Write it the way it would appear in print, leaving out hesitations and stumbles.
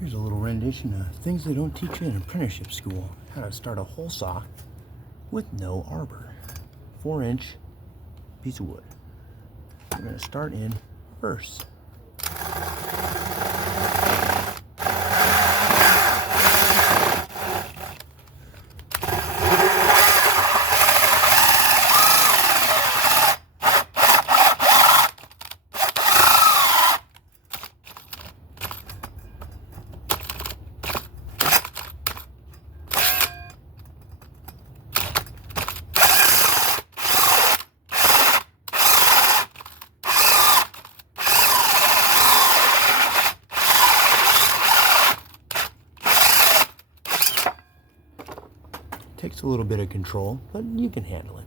Here's a little rendition of things they don't teach you in apprenticeship school. How to start a hole saw with no arbor. 4-inch piece of wood. We're going to start in reverse. Takes a little bit of control, but you can handle it.